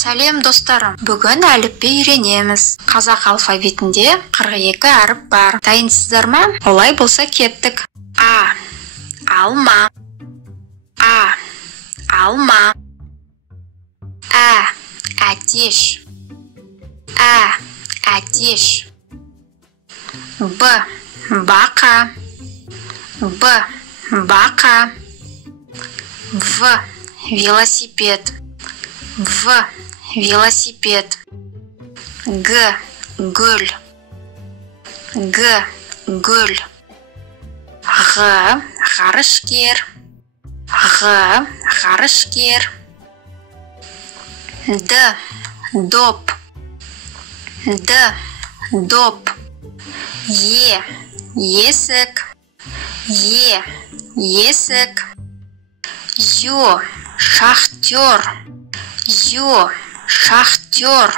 Сәлем достарым. Бүгін әліпби үйренеміз. Қазақ алфавитінде 42 әріп бар. Дайынсыздар ма? Олай болса кеттік. А. Алма. А. Алма. Ә. Әтеш. Ә. Әтеш. Б. Бақа. Б. Бақа. В. Велосипед. В. Велосипед. Г. Гүл. Г. Гүл. Г. Ғарышкер. Г. Ғарышкер. Д. Доп. Д. Доп. Е. Есік. Е. Есік. Ё. Шахтер. Ё. Шахтер.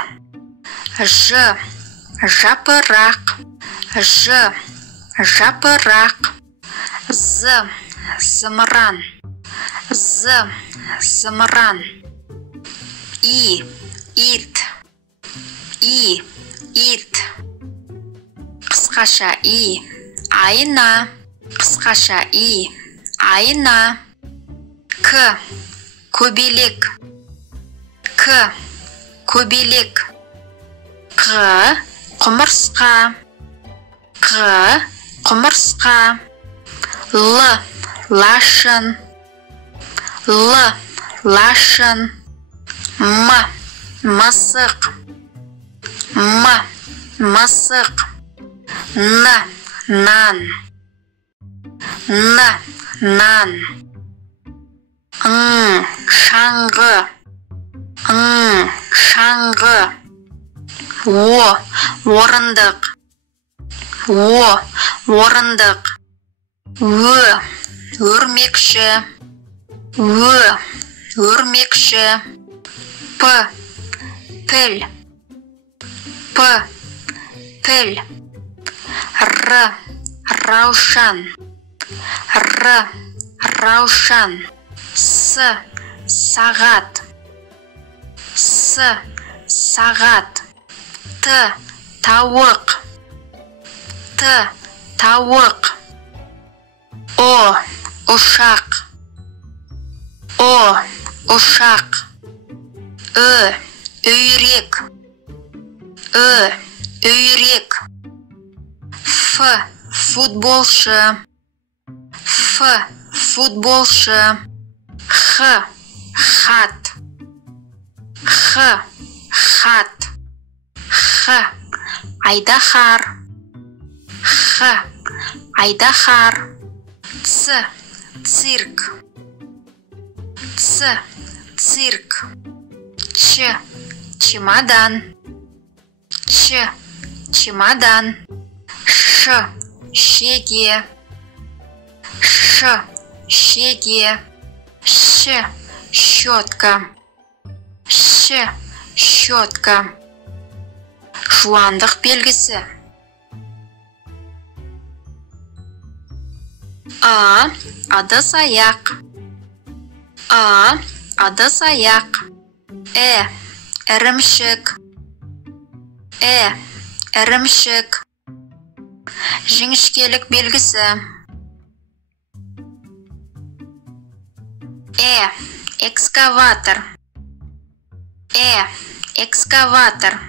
Ж. Жапырақ. Ж. Жапырақ. З. Зымыран. З. Зымыран. И. Ит. И. Ит. Қысқаша и. Айна. Қысқаша и. Айна. К. Көбелек. К. Көбелек. Қ. Құмырсқа. Қ. Құмырсқа. Л. Лашын. Л. Лашын. М. Мысық. М. Мысық. Н. Нан. Н. Нан. Ң. Шаңғы. Ң. Шаңғы. О. Орындық. О. Орындық. Ө. Өрмекші. Ө. Өрмекші. П. Піл. П. Піл. Р. Раушан. Р. Раушан. С. Сағат. С. Сағат. Т. Тауық. Т. Тауық. О. Ушақ. О. Ушақ. Ö. Үйрек. Ö. Үйрек. Ф. Футболшы. Ф. Футболшы. Х. Хат. Х. Хат. Х. Айдахар. Х. Айдахар. Ц. Цирк. Ц. Цирк. Ч. Чемодан. Ч. Чемодан. Ш. Шеге. Ш. Шеге. Щ. Щетка. Щ. Щетка. Жуандық белгісі. А. Адыс аяқ. А. Адыс аяқ. Ә. Ірімшік. Ә. Ірімшік. Жіңішкелік белгісі. Ә. Экскаватор. Ә. Экскаватор.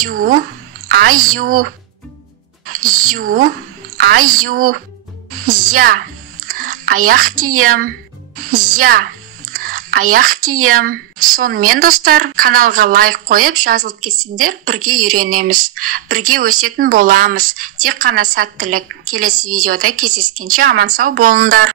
Ю. Аю. Ю. Аю. Я. Аяқ киім. Я. Аяқ киім. Сонымен достар, каналға лайк қойып жазылып кетсеңдер, бірге үйренеміз, бірге өсетін боламыз. Тек қана сәттілік. Келесі видеода кездескенше аман сау болыңдар.